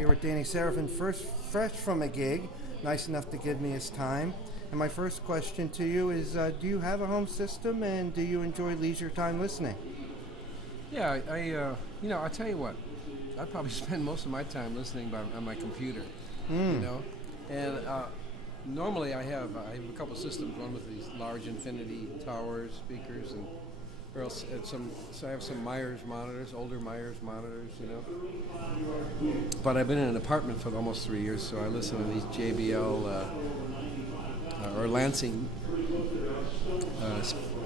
Here with Danny Serafin, first fresh from a gig, nice enough to give me his time. And my first question to you is, do you have a home system, and do you enjoy leisure time listening? Yeah, I tell you what, I probably spend most of my time listening on my computer, and normally I have a couple systems, one with these large infinity towers, speakers, and or else so I have some Myers monitors, older Myers monitors, But I've been in an apartment for almost 3 years, so I listen to these JBL or Lansing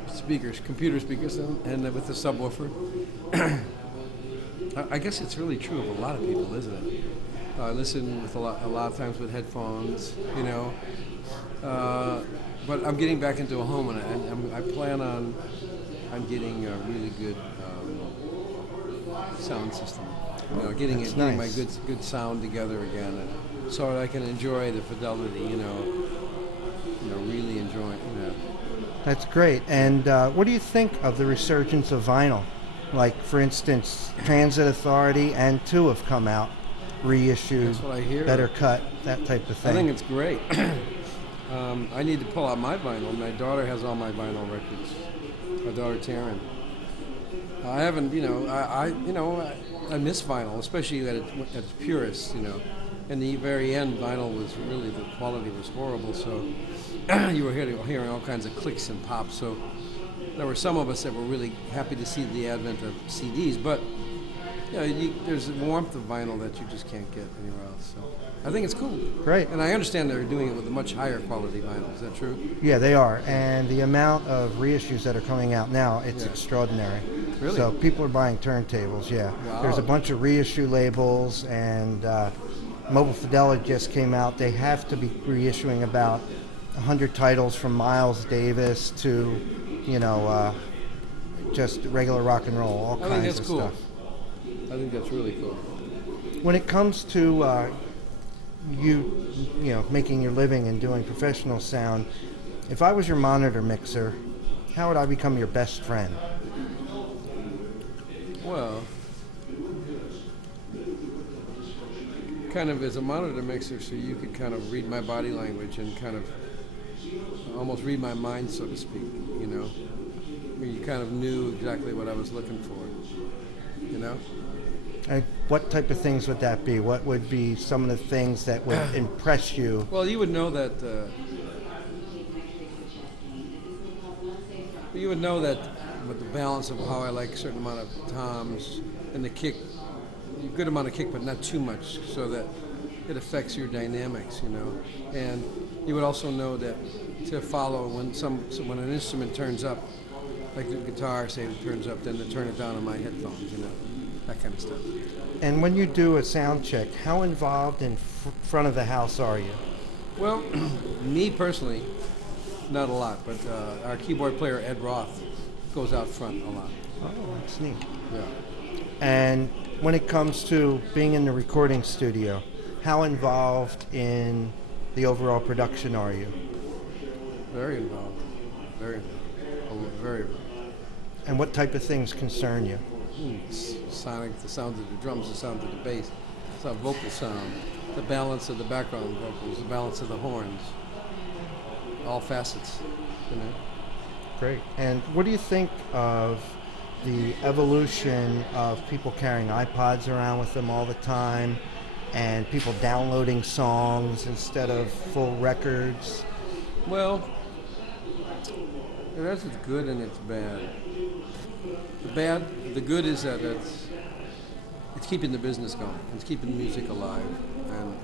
speakers, computer speakers, and with the subwoofer. I guess it's really true of a lot of people, isn't it? I listen with a lot of times with headphones, But I'm getting back into a home, and I plan on getting a really good sound system. Getting nice. my good sound together again, so that I can enjoy the fidelity. Really enjoying. That's great. And what do you think of the resurgence of vinyl? Like, for instance, Transit Authority and Two have come out, reissued, That's what I hear. better cut, that type of thing. I think it's great. I need to pull out my vinyl. My daughter has all my vinyl records. My daughter Taryn. I haven't, I miss vinyl, especially at its purest, In the very end, vinyl was really, the quality was horrible, so you were hearing all kinds of clicks and pops, so there were some of us that were really happy to see the advent of CDs, but there's a warmth of vinyl that you just can't get anywhere else, so I think it's cool. Great. And I understand they're doing it with a much higher quality vinyl. Is that true? Yeah, they are. And the amount of reissues that are coming out now, it's extraordinary. Really? So people are buying turntables, yeah. Wow. There's a bunch of reissue labels, and Mobile Fidelity just came out. They have to be reissuing about 100 titles from Miles Davis to, just regular rock and roll, all kinds of cool. stuff. I think that's really cool. When it comes to making your living and doing professional sound, if I was your monitor mixer, how would I become your best friend? Well, kind of as a monitor mixer, so you could kind of read my body language and kind of almost read my mind, so to speak, where you kind of knew exactly what I was looking for, And what type of things would that be? What would be some of the things that would impress you? Well, you would know that. With the balance of how I like a certain amount of toms and the kick, a good amount of kick, but not too much, so that it affects your dynamics, And you would also know that to follow when an instrument turns up, like the guitar, say it turns up, then to turn it down on my headphones, that kind of stuff. And when you do a sound check, how involved in front of the house are you? Well, me personally, not a lot, but our keyboard player, Ed Roth, goes out front a lot. Oh, that's neat. Yeah. And when it comes to being in the recording studio, how involved in the overall production are you? Very involved. Very involved. Oh, very involved. And what type of things concern you? Sonic, the sound of the drums, the sound of the bass, the vocal sound, the balance of the background vocals, the balance of the horns, all facets, Great. And what do you think of the evolution of people carrying iPods around with them all the time, and people downloading songs instead of full records? Well, that's its good and it's bad. The good is that it's keeping the business going. It's keeping the music alive, and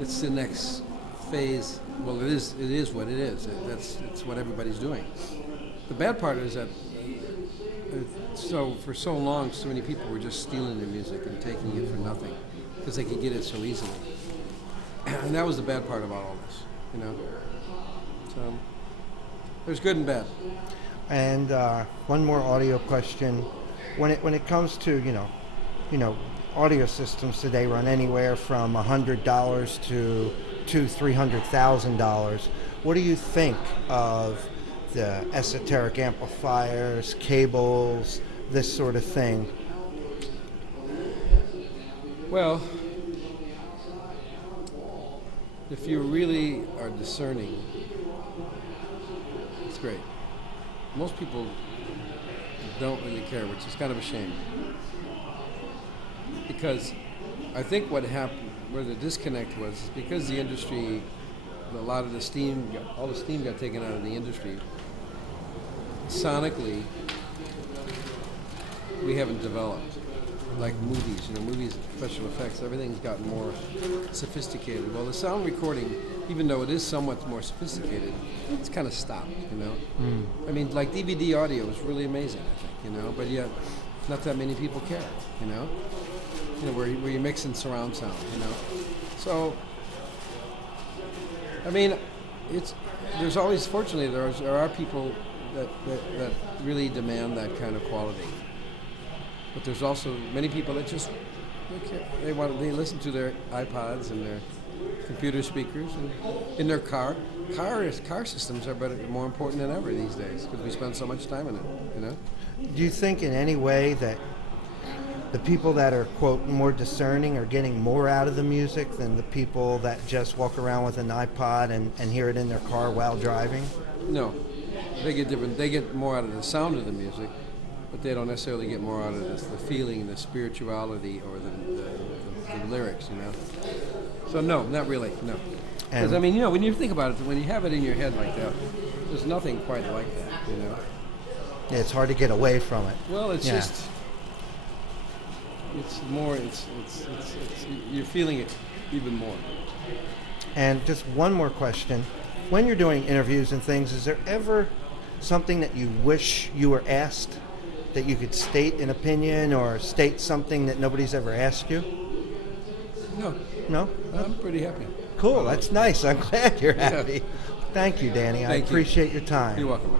it's the next phase. Well, it is what it is. It's what everybody's doing. The bad part is that for so long, so many people were just stealing the music and taking it for nothing because they could get it so easily. And that was the bad part about all this, So there's good and bad. And one more audio question: when it comes to audio systems today run anywhere from $100 to $300,000. What do you think of the esoteric amplifiers, cables, this sort of thing? Well, if you really are discerning, it's great. Most people don't really care, which is kind of a shame. Because I think what happened, where the disconnect was, is because the industry, a lot of the steam, all the steam got taken out of the industry. Sonically, we haven't developed. Like movies, movies, special effects, everything's gotten more sophisticated. Well, the sound recording, even though it is somewhat more sophisticated, it's kind of stopped, I mean, like DVD audio is really amazing, I think, but yet not that many people care, where you're mixing surround sound, So, I mean, there's always, fortunately, there are people that really demand that kind of quality. But there's also many people that just they listen to their iPods and their computer speakers and in their car. Car systems are more important than ever these days because we spend so much time in it. Do you think in any way that the people that are, quote, more discerning are getting more out of the music than the people that just walk around with an iPod and hear it in their car while driving? No, they get different. They get more out of the sound of the music. But they don't necessarily get more out of this, the feeling, the spirituality, or the lyrics, So no, not really, no. Because I mean, when you think about it, when you have it in your head like that, there's nothing quite like that, Yeah, it's hard to get away from it. Well, it's just, it's more, you're feeling it even more. And just one more question: when you're doing interviews and things, is there ever something that you wish you were asked? That you could state an opinion or state something that nobody's ever asked you? No. No? I'm pretty happy. Cool, that's nice. I'm glad you're happy. Thank you, Danny. I appreciate your time. You're welcome.